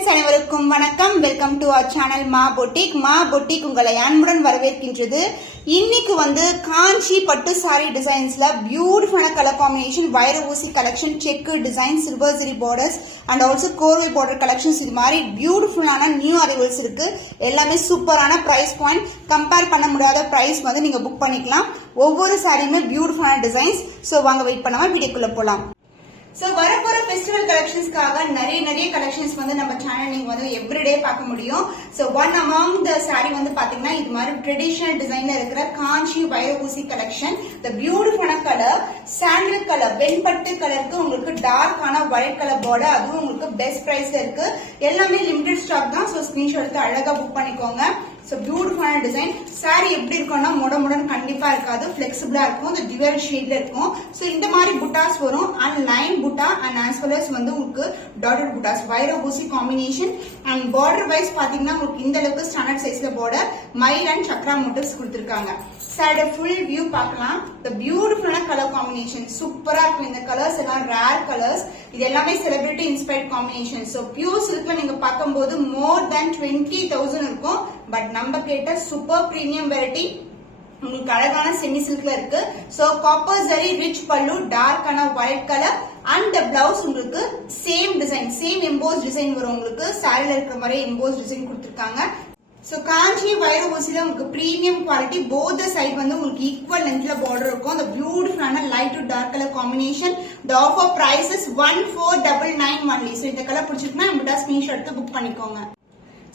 Friends அனைவருக்கும் வணக்கம். Welcome to our channel மா பொட்டிக். மா பொட்டிக் உங்களை அன்புடன் வரவேற்கின்றது. இன்னைக்கு காஞ்சி பட்டு சாரி டிசைன்ஸ்ல பியூட்டிஃபுல்லான கலர் காம்பினேஷன், வைர ஊசி collection, check design, silver zari borders and also கோர்வை பார்டர் கலெக்ஷன்ஸ், இது மாதிரி பியூட்டிஃபுல்லான நியூ அரைவல்ஸ் இருக்கு. எல்லாமே சூப்பரான பிரைஸ் பாயிண்ட், கம்பேர் பண்ண முடியாத பிரைஸ் நீங்க புக் பண்ணிக்கலாம். ஒவ்வொரு சாரியுமே பியூட்டிஃபுல்லான டிசைன்ஸ். சோ வாங்க வெயிட் பண்ணாம வீடியோக்குள்ள போலாம். சோ வரப்போற ஃபெஸ்டிவல் கலெக்ஷன்ஸ்க்காக நிறைய கலெக்ஷன்ஸ் நம்ம சேனல் நீங்க எவ்ரிடே பார்க்க முடியும். So one among the sorry பாத்தீங்கன்னா இது மாதிரி ட்ரெடிஷனல் டிசைன்ல இருக்கிற காஞ்சி வைர ஊசி கலெக்ஷன். த பியூட்டிஃபுல்லான கலர் சாண்டல் கலர், வெண்பட்டு கலருக்கு உங்களுக்கு டார்க்கான ஒயிட் கலர் பார்டர், அதுவும் உங்களுக்கு பெஸ்ட் பிரைஸ்ல இருக்கு. எல்லாமே லிமிடெட் ஸ்டாக் தான். சோ ஸ்கிரீன்ஷாட் எடுத்து அழகா புக் பண்ணிக்கோங்க. சோ பியூட்டிஃபுல்லான டிசைன். சாரி எப்படி இருக்கும்னா முடன் கண்டிப்பா இருக்காது, பிளெக்சிபிளா இருக்கும். இந்த டியூவல் ஷேட்ல இருக்கும். சோ இந்த மாதிரி புட்டாஸ் வரும். அண்ட் லைன் புட்டா அண்ட் ஆஸ் வெல் அஸ் உங்களுக்கு டாட்டட் புட்டாஸ், வைர ஊசி காம்பினேஷன். அண்ட் பார்டர் வைஸ் பாத்தீங்கன்னா உங்களுக்கு இந்த அளவுக்கு ஸ்டாண்டர்ட் சைஸ்ல பார்டர், மயில் அண்ட் சக்ரா மோட்டிவ்ஸ் கொடுத்திருக்காங்க. சாரி ஃபுல் வியூ பார்க்கலாம். த பியூட்டிஃபுல்லான கலர் காம்பினேஷன் சூப்பரா இருக்கும். இந்த கலர்ஸ் எல்லாம் ரேர் கலர்ஸ். இது எல்லாமே celebrity inspired combination. So pure சில்க்ல நீங்க பார்க்கும்போது மோர் தென் 20,000 இருக்கும். பட் நம்ம கேட்ட சூப்பர் பிரீமியம் வெரைட்டி உங்களுக்கு அழகான செமி சில்க்ல இருக்கு. So copper zari rich pallu, டார்க்கான ஒயிட் கலர் அண்ட் பிளவுஸ் உங்களுக்கு same design, same emboss design வரும். உங்களுக்கு சாரில இருக்கிற மாதிரி எம்போஸ் டிசைன் கொடுத்திருக்காங்க. சோ காஞ்சி வைர ஊசில உங்களுக்கு பிரீமியம் குவாலிட்டி, போத் சைட் உங்களுக்கு ஈக்குவல் லென்த்ல பார்டர் இருக்கும். அந்த பியூட்டிஃபுல்லான light to dark colour combination. The offer price is 1499 only. So இந்த கலர் பிடிச்சிருக்குன்னா நம்மளோட ஸ்கிரீன்ஷாட் எடுத்து புக் பண்ணிக்கோங்க.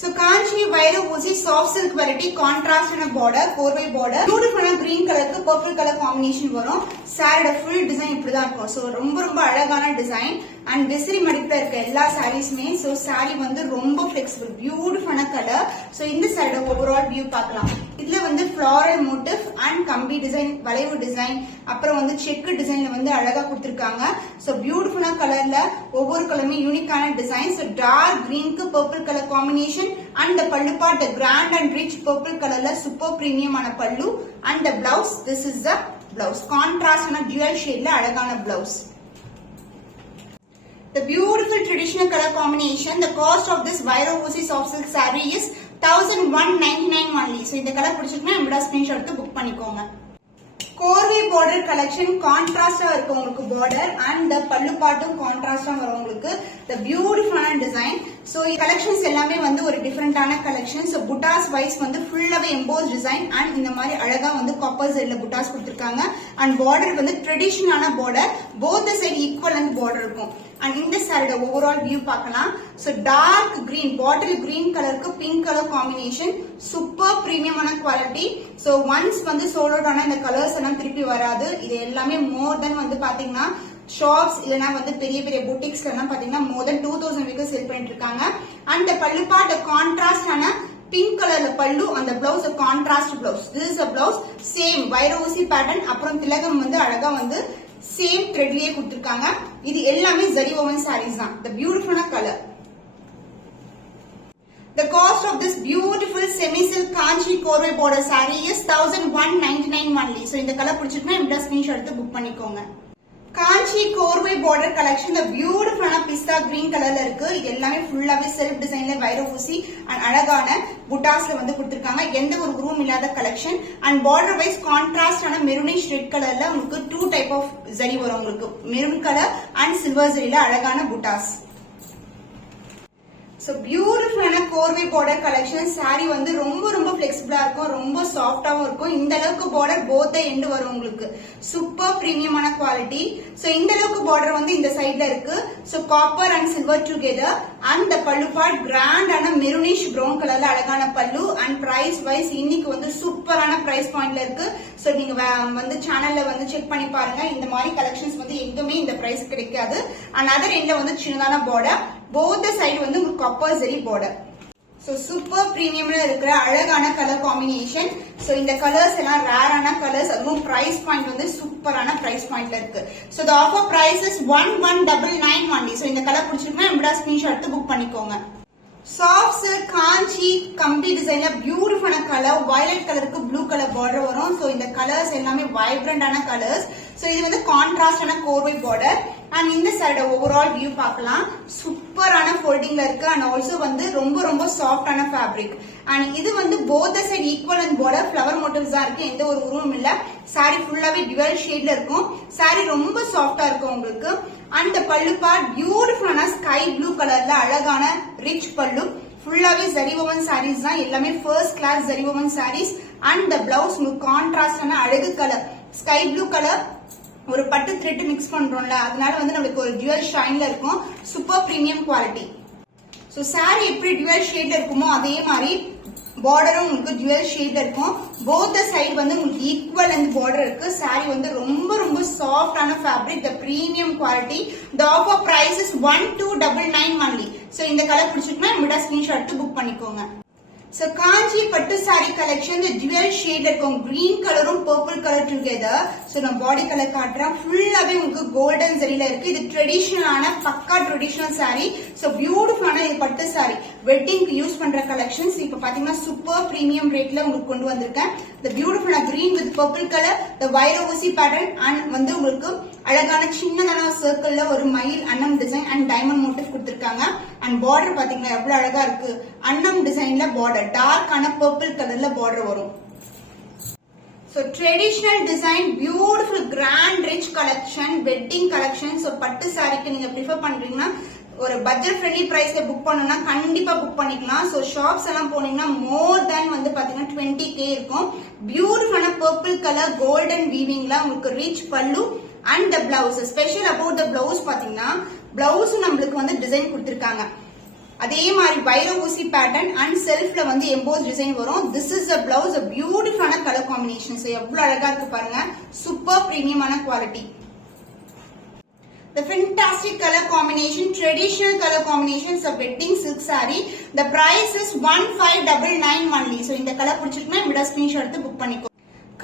சோ காஞ்சி வைர ஊசி சாஃப்ட் சில்க் வெரைட்டி, கான்ட்ராஸ்டான பார்டர், கோர்வை பார்டர், பியூட்டிஃபுல்லான கிரீன் கலருக்கு பர்பிள் கலர் காம்பினேஷன் வரும். சாரியோட ஃபுல் டிசைன் இப்படிதான் இருக்கும். சோ ரொம்ப அழகான டிசைன் அண்ட் விசிறி மடிப்புல இருக்க எல்லா சாரீஸ்மே. சோ சாரி ரொம்ப பிளெக்சிபிள், பியூட்டிஃபுல்லான கலர். சோ இந்த சாரியோட ஓவரால் வியூ பார்க்கலாம். இதுல ஃபிளாரல் மோட்டிவ் அண்ட் கம்பி டிசைன், வளைவு டிசைன், அப்புறம் செக்கு டிசைன்ல அழகா கொடுத்திருக்காங்க. சோ பியூட்டிஃபுல்லான கலர்ல ஒவ்வொரு கலருமே யூனிக்கான டிசைன். சோ டார்க் கிரீனுக்கு purple colour combination and the pallu part, the grand and rich purple color la super premium ana pallu and the blouse, this is the blouse, contrast ana dual shade la alagana blouse. The beautiful traditional color combination. The cost of this Vaira Oozy soft silk saree is 1199 only. So இந்த colour பிடிச்சிருக்குன்னா நம்மளோட screenshot எடுத்து book பண்ணிக்கோங்க. கோர்வை border collection கான்ட்ராஸ்டா இருக்கு உங்களுக்கு border and பல்லு பாட்டும் கான்ட்ராஸ்டா வரும் உங்களுக்கு. தி பியூட்டிஃபுல்லான டிசைன். சோ இந்த கலெக்ஷன்ஸ் எல்லாமே ஒரு டிஃபரெண்டான கலெக்ஷன். சோ புட்டாஸ் வைஸ் ஃபுல்லாவே எம்போஸ் டிசைன் அண்ட் இந்த மாதிரி அழகா காப்பர் சைடுல புட்டாஸ் கொடுத்திருக்காங்க. அண்ட் பார்டர் ட்ரெடிஷனலான border, both side equal and border இருக்கும். அண்ட் இந்த சாரியோட ஓவரால் வியூ பார்க்கலாம். So dark green, bottle green கலருக்கு பிங்க் கலர் காம்பினேஷன், சூப்பர் பிரீமியமான quality. So once sold out ஆன இந்த கலர்ஸ் எல்லாம் திருப்பி வராது. இது எல்லாமே மோர் தென் பாத்தீங்கன்னா ஷாப்ஸ் இல்லனா பெரிய புட்டிக்ஸ்ல எல்லாம் பாத்தீங்கன்னா மோர் தென் 2000 வரைக்கும் சேல் பண்ணிட்டு இருக்காங்க. அண்ட் பல்லு பார்ட் கான்ட்ராஸ்டான பிங்க் கலர்ல பல்லு, அந்த blouse contrast blouse. This is a blouse, same வைர ஊசி பேட்டர்ன். அப்புறம் திலகம் அழகா சேம் த்ரெட்லயே கொடுத்திருக்காங்க. இது எல்லாமே ஜரி ஓவன் சாரீஸ் தான். the beautiful color. The cost of this beautiful semi silk Kanchi Korvai border saree is 1199 only. So இந்த கலர் பிடிச்சிருக்குன்னா இந்த ஸ்கிரீன்ஷாட் எடுத்து புக் பண்ணிக்கோங்க. காஞ்சி கோர்வை பார்டர் கலெக்ஷன் the beautiful பிஸ்தா கிரீன் கலர்ல இருக்கு. இது எல்லாமே ஃபுல்லாவே செல்ஃப் டிசைன்ல வைர ஊசி அண்ட் அழகான புட்டாஸ்ல கொடுத்திருக்காங்க. எந்த ஒரு குரூம் இல்லாத collection. And border wise contrast ஆன மெரூனிஷ் ரெட் கலர்ல உங்களுக்கு 2 டைப் ஆஃப் ஜரி வரும். உங்களுக்கு மெரூன் கலர் அண்ட் சில்வர் ஜரியில அழகான புட்டாஸ். சோ பியூட்டிஃபுல்லான கோர்வை பார்டர் கலெக்ஷன். சாரி ரொம்ப பிளெக்சிபிளா இருக்கும், ரொம்ப சாஃப்டாவும் இருக்கும். இந்த அளவுக்கு பார்டர் போத் எண்ட் வரும் உங்களுக்கு. சூப்பர் பிரீமியமான குவாலிட்டி. சோ இந்த அளவுக்கு பார்டர் இந்த சைட்ல இருக்கு. So copper and silver together. And the பல்லு பார்ட் கிராண்டான மெரூனிஷ் பிரவுன் கலர்ல அழகான பல்லு. அண்ட் பிரைஸ் வைஸ் இன்னைக்கு சூப்பரான பிரைஸ் பாயிண்ட்ல இருக்கு. சோ நீங்க சேனல்ல செக் பண்ணி பாருங்க. இந்த மாதிரி கலெக்ஷன்ஸ் எங்குமே இந்த பிரைஸ் கிடைக்காது. அண்ட் அதர் எண்ட்ல சின்னதான பார்டர், both the side உங்களுக்கு copper zari border. So super பிரீமியம்ல இருக்கிற அழகான கலர் காம்பினேஷன். சோ இந்த கலர்ஸ் எல்லாம் ரேரான கலர்ஸ், அதுவும் பிரைஸ் பாயிண்ட் சூப்பரான பிரைஸ் பாயிண்ட்ல இருக்கு. So the offer price is 1199 only. So இந்த கலர் பிடிச்சிருக்குன்னா நம்மளோட ஸ்கிரீன்ஷாட் எடுத்து புக் பண்ணிக்கோங்க. சாஃப்ட் சில்க் காஞ்சி கம்பி டிசைன்ல பியூட்டிஃபுல்லான கலர், வயலட் கலருக்கு ப்ளூ கலர் பார்டர் வரும். சோ இந்த கலர்ஸ் எல்லாமே வைப்ரண்டான கலர்ஸ். சோ இது கான்ட்ராஸ்டான கோர்வை பார்டர். அண்ட் இந்த சைடு ஓவரால் வியூ பார்க்கலாம். சூப்பரான ஃபோல்டிங்ல இருக்கு அண்ட் ஆல்சோ வந்து ரொம்ப ரொம்ப சாஃப்டான ஃபேப்ரிக். அண்ட் இது வந்து both side equal and border flower motives தான் இருக்கு, எந்த ஒரு உருவம் இல்ல. சாரி ஃபுல்லாவே டுவல் ஷேட்ல இருக்கும். சாரி ரொம்ப சாஃப்டா இருக்கும் உங்களுக்கு. அண்ட் பல்லு பார்ட் பியூட்டிஃபுல்லான ஸ்கை ப்ளூ கலர்ல அழகான ரிச் பல்லு. ஃபுல்லாவே ஜரி ஓவன் சாரீஸ் தான், எல்லாமே first class zari woven saris. And the blouse உங்களுக்கு கான்ட்ராஸ்டான அழகு கலர் ஸ்கை ப்ளூ கலர், ஒரு பட்டு த்ரெட் மிக்ஸ் பண்றோம்ல, அதனால வந்து நம்மளுக்கு ஒரு டுவல் ஷைன்ல இருக்கும். Super premium quality. So sorry எப்படி டுவல் ஷேட்ல இருக்குமோ அதே மாதிரி பார்டரும் உங்களுக்கு டுவல் ஷேட்ல இருக்கும். போத் சைடு வந்து உங்களுக்கு ஈக்குவல் அண்ட் பார்டர் இருக்கு. சாரி வந்து ரொம்ப ரொம்ப சாஃப்டான fabric, the premium quality. The offer price is 1299 only. So இந்த கலர் பிடிச்சிருக்குன்னா நம்மளோட ஸ்கிரீன்ஷாட் எடுத்து புக் பண்ணிக்கோங்க. So காஞ்சி பட்டு சாரி கலெக்ஷன் இந்த டுவல் ஷேட் இருக்கும், கிரீன் கலரும் பர்பிள் கலர் டுகெதர். சோ நான் பாடி கலர் காட்டுறேன். ஃபுல்லாவே உங்களுக்கு கோல்டன் சரியில இருக்கு. இது ட்ரெடிஷனலான பக்கா ட்ரெடிஷனல் சாரி. சோ பியூட்டிஃபுல்லான இது பட்டு சாரி வெட்டிங்க்கு யூஸ் பண்ற கலெக்ஷன்ஸ். இப்ப பாத்தீங்கன்னா சூப்பர் பிரீமியம் ரேட்ல உங்களுக்கு கொண்டு வந்திருக்கேன். இந்த பியூட்டிஃபுல்லான கிரீன் வித் பர்பிள் கலர், இந்த வைர ஊசி பேட்டர்ன் அண்ட் வந்து உங்களுக்கு அழகான சின்னதான சர்க்கிள்ல ஒரு மயில் அன்னம் டிசைன் அண்ட் டைமண்ட் மோட்டிவ் கொடுத்திருக்காங்க. அண்ட் பார்டர் பாத்தீங்கன்னா எவ்வளவு அழகா இருக்கு. அன்னம் டிசைன்ல பார்டர் டார்க்கான பர்பிள் கலர்ல பார்டர் வரும். So traditional design, beautiful grand rich collection, wedding collection. So பட்டு சாரிக்கு நீங்க ப்ரிஃபர் பண்றீங்கன்னா ஒரு பட்ஜெட் ஃப்ரெண்ட்லி பிரைஸ்ல புக் பண்ணனும்னா கண்டிப்பா புக் பண்ணிக்கலாம். சோ ஷாப்ஸ் எல்லாம் போனீங்கன்னா மோர் தென் வந்து பாத்தீங்கன்னா 20k இருக்கும். பியூட்டிஃபுல்லான பர்பிள் கலர் கோல்டன் வீவிங்ல உங்களுக்கு ரிச் பல்லு and the blouse. Special about the blouse பாத்தீங்கன்னா பிளவுஸ் நம்மளுக்கு வந்து டிசைன் கொடுத்திருக்காங்க. அதே மாதிரி வைர ஊசி பேட்டர்ன் அண்ட் செல்ஃப்ல வந்து எம்போஸ் டிசைன் வரும். This is a blouse, a பியூட்டிஃபுல்லான கலர் காம்பினேஷன். சோ எவ்வளவு அழகா இருக்கு பாருங்க. சூப்பர் பிரீமியமான quality. The fantastic color combination, traditional color combinations of wedding silk saree. The price is 1599 only. So இந்த கலர் பிடிச்சிருக்குன்னா இந்த ஸ்கிரீன்ஷாட் எடுத்து புக் பண்ணிக்கோ.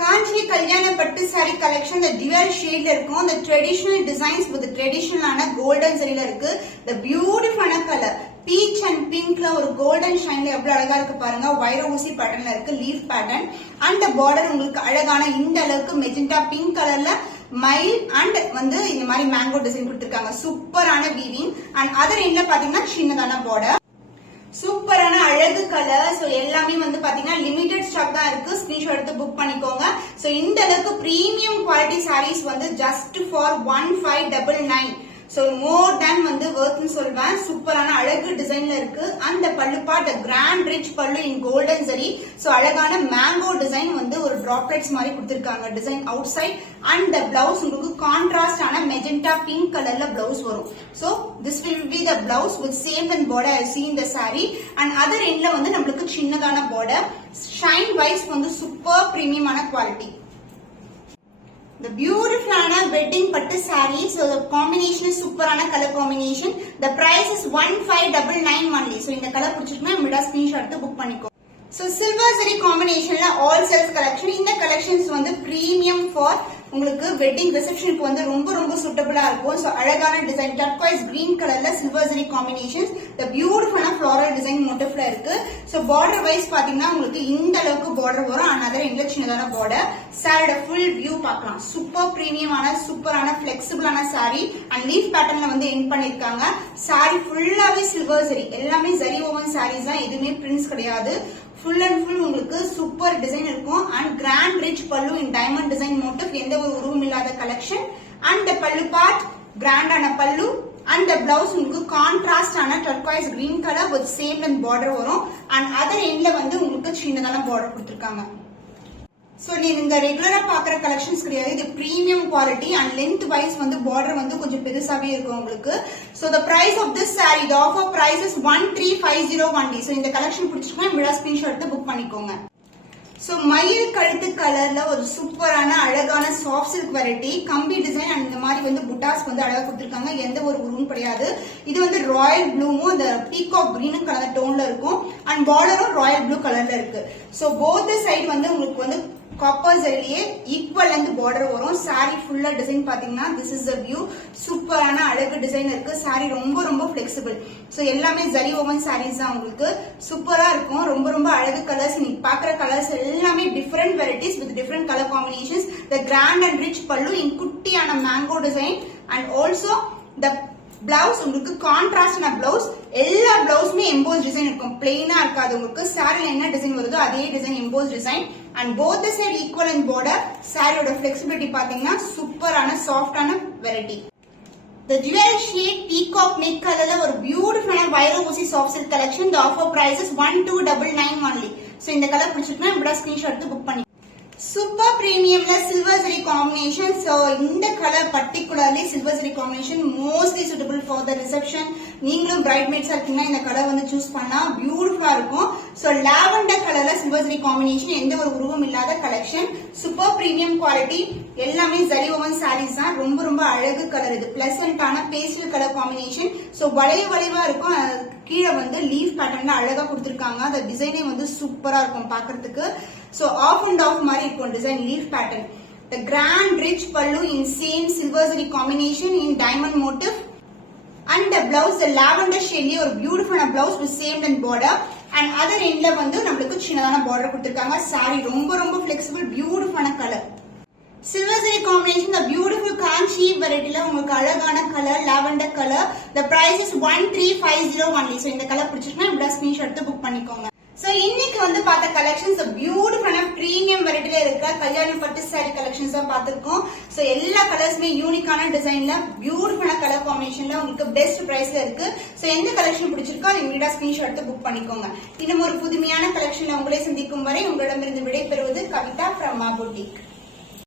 காஞ்சி கல்யாண பட்டு சாரி கலெக்ஷன் இந்த டுவல் ஷேட்ல இருக்கும். இந்த ட்ரெடிஷனல் டிசைன்ஸ் வித் ட்ரெடிஷனலான கோல்டன் சரியில இருக்கு. இந்த பியூட்டிஃபுல்லான கலர் பீச் அண்ட் பிங்க்ல ஒரு கோல்டன் ஷைன்ல எவ்வளவு அழகா இருக்கு பாருங்க. வைர ஊசி பேட்டர்ன்ல இருக்கு, லீஃப் பேட்டர்ன் அண்ட் பார்டர் உங்களுக்கு அழகான இந்த அளவுக்கு மெஜெண்டா பிங்க் கலர்ல மயில் அண்ட் வந்து இந்த மாதிரி மேங்கோ டிசைன் கொடுத்திருக்காங்க. சூப்பரான வீவிங் அண்ட் அதர் எண்ட்ல பாத்தீங்கன்னா சின்னதான பார்டர். சூப்பரான அழகு கலர். சோ எல்லாமே வந்து பாத்தீங்கன்னா லிமிடெட் ஸ்டாக் தான் இருக்கு. ஸ்கிரீன்ஷாட் எடுத்து புக் பண்ணிக்கோங்க. சோ இந்த அளவுக்கு பிரீமியம் குவாலிட்டி சாரீஸ் வந்து ஜஸ்ட் ஃபார் 1599. சோ மோர் தேன் வந்து வர்த்னு சொல்வேன். சூப்பரான அழகு டிசைன்ல இருக்கு. அந்த பல்லு part grand rich pallu in golden சரி. சோ அழகான மேங்கோ டிசைன் வந்து ஒரு டிராப்லெட்ஸ் மாதிரி கொடுத்திருக்காங்க design outside. And the blouse உங்களுக்கு கான்ட்ராஸ்ட் ஆன மெஜெண்டா பிங்க் கலர்ல பிளவுஸ் வரும். So this will be the blouse with same and border I see in the sari. And other எண்ட்ல வந்து நம்மளுக்கு சின்னதான பார்டர். ஷைன் வைஸ் வந்து சூப்பர் பிரீமியமான quality. The beautiful wedding pattu saree. So the combination is superana color combination. The price is 1599 only. So இந்த colour பிடிச்சிருக்குன்னா நம்மளோட screenshot எடுத்து புக் பண்ணிக்கோ. So silver zari combinationல all cells collection. இந்த collections வந்து premium for உங்களுக்கு wedding ரிசப்ஷனுக்கு வந்து ரொம்ப ரொம்ப சூட்டபிளா இருக்கும். சோ அழகான டிசைன் டர்க்வைஸ் கிரீன் கலர்ல சில்வர் ஜரி காம்பினேஷன்ஸ். தி பியூட்டிஃபுல்லான ஃப்ளோரல் டிசைன் மோட்டிவ்ல இருக்கு. சோ பார்டர் வைஸ் பாத்தீங்கன்னா உங்களுக்கு இந்த அளவுக்கு பார்டர் வரும். another எங்க சின்னதான பார்டர். சாரியோட ஃபுல் வியூ பார்க்கலாம். சூப்பர் பிரீமியமான சூப்பரான ஃபிளெக்சிபிளான சாரி அண்ட் லீஃப் பேட்டர்ன்ல வந்து எண்ட் பண்ணிருக்காங்க. சாரி ஃபுல்லாவே சில்வர் ஜரி, எல்லாமே ஜரி ஓவன் சாரீஸ் தான், எதுவுமே பிரிண்ட்ஸ் கிடையாது. ஃபுல் அண்ட் ஃபுல் உங்களுக்கு சூப்பர் டிசைன் இருக்கும். And grand rich pallu in diamond design motive, எந்த ஒரு உருவம் இல்லாத கலெக்ஷன். அண்ட் பல்லு பார்ட் கிராண்டான பல்லு அண்ட் பிளவுஸ் உங்களுக்கு கான்ட்ராஸ்ட் ஆன turquoise green colour with same and border வரும். அண்ட் அதர் எண்ட்ல வந்து உங்களுக்கு சின்னதான பார்டர் கொடுத்திருக்காங்க. சோ நீங்க ரெகுலரா பாக்குற கலெக்ஷன்ஸ் கிடையாது. இது premium quality and length wise வந்து பார்டர் வந்து கொஞ்சம் பெருசாவே இருக்கும் உங்களுக்கு. So the price of this saree, the offer price is 1350 only. So இந்த கலெக்ஷன் பிடிச்சிருக்கா இந்த ஸ்கிரீன்ஷாட் எடுத்து புக் பண்ணிக்கோங்க. சோ மயில் கழுத்து கலர்ல ஒரு சூப்பரான அழகான சாஃப்ட் சில்க் வெரைட்டி கம்பி டிசைன் அண்ட் இந்த மாதிரி வந்து புட்டாஸ் வந்து அழகா கொடுத்திருக்காங்க. எந்த ஒரு உருவும் கிடையாது. இது வந்து ராயல் ப்ளூவும் இந்த பீகாக் கிரீனும் கலர் டோன்ல இருக்கும். அண்ட் பார்டரும் ராயல் ப்ளூ கலர்ல இருக்கு. சோ போத் சைடு வந்து உங்களுக்கு வந்து காப்பர் ஜரியிலேயே ஈக்குவல் லென்த் பார்டர் வரும். சாரி ஃபுல்லா டிசைன் பாத்தீங்கன்னா திஸ் இஸ் த வியூ. சூப்பரான அழகு டிசைன் இருக்கு. சாரி ரொம்ப ரொம்ப பிளெக்சிபிள். சோ எல்லாமே ஜரி ஓவன் சாரீஸ் தான் உங்களுக்கு. சூப்பரா இருக்கும். ரொம்ப ரொம்ப அழகு கலர்ஸ். நீங்க பாக்குற கலர்ஸ் எல்லாமே different varieties with different colour combinations. The grand and rich pallu in குட்டியான mango design and also the blouse உங்களுக்கு கான்ட்ராஸ்டான பிளவுஸ். எல்லா பிளவுஸ்மே எம்போஸ் டிசைன் இருக்கும், பிளெயினா இருக்காது. உங்களுக்கு சாரில என்ன டிசைன் வருதோ அதே design EMBOSS design. And both the side equal and border. சாரியோட ஃபிளெக்சிபிலிட்டி பாத்தீங்கன்னா சூப்பரான சாஃப்டான variety. The jewel shade peacock neck color ஒரு பியூட்டிஃபுல்லான வைர ஊசி soft silk collection. The offer price is 1299 only. So இந்த கலர் பிடிச்சிருக்குன்னா இப்படி ஸ்கிரீன்ஷாட் எடுத்து புக் பண்ணி. சூப்பர் பிரீமியம்ல சில்வர் ஜரி காம்பினேஷன். சோ இந்த colour particularly silver zari combination mostly suitable for the reception. நீங்களும் பிரைட்மேட்ஸா இருக்கீங்கன்னா இந்த கலர் வந்து சூஸ் பண்ணா பியூட்டிஃபுல்லா இருக்கும். சோ லாவெண்டர் கலர்ல சில்வர் ஜரி காம்பினேஷன், எந்த ஒரு உருவம் இல்லாத கலெக்ஷன். சூப்பர் பிரீமியம் குவாலிட்டி, எல்லாமே ஜரி ஓவன் சாரீஸ் தான். ரொம்ப ரொம்ப அழகு கலர் இது, பிளசண்டான பேஸ்டல் கலர் காம்பினேஷன். சோ வளைவா இருக்கும், கீழே வந்து லீஃப் பேட்டர்ன்ல அழகா கொடுத்திருக்காங்க. அந்த டிசைனே வந்து சூப்பரா இருக்கும் பாக்குறதுக்கு. So off and off மாதிரி இருக்கும் design, leaf pattern. The grand rich pallu in same silver zari combination in diamond motif. And the blouse, the lavender shade ஒரு beautiful blouse with same and border. And other endல வந்து நம்மளுக்கு சின்னதான border கொடுத்திருக்காங்க. saree ரொம்ப ரொம்ப flexible, beautiful color. Silver zari combination, the beautiful kanchi variety உங்களுக்கு அழகான colour lavender color. The price is 1350 only. So இந்த colour பிடிச்சிருக்குன்னா இப்படி ஸ்கிரீன்ஷாட் எடுத்து புக் பண்ணிக்கோங்க. சோ இன்னைக்கு வந்து பார்த்த கலெக்ஷன்ஸ் பியூட்டிஃபுல்லான பிரீமியம் வெரைட்டில இருக்க கல்யாண பட்டு சாரி கலெக்ஷன்ஸ் தான் பார்த்திருக்கோம். சோ எல்லா கலர்ஸ்மே யூனிக்கான டிசைன்ல பியூட்டிஃபுல்லான கலர் காம்பினேஷன்ல உங்களுக்கு பெஸ்ட் பிரைஸ்ல இருக்கு. சோ எந்த கலெக்ஷன் பிடிச்சிருக்கோ அதை இமீடியட்டா ஸ்கிரீன்ஷாட் எடுத்து புக் பண்ணிக்கோங்க. இன்னும் ஒரு புதுமையான கலெக்ஷன்ல உங்களை சந்திக்கும் வரை உங்களிடமிருந்து விடைபெறுவது கவிதா from Ma Boutique.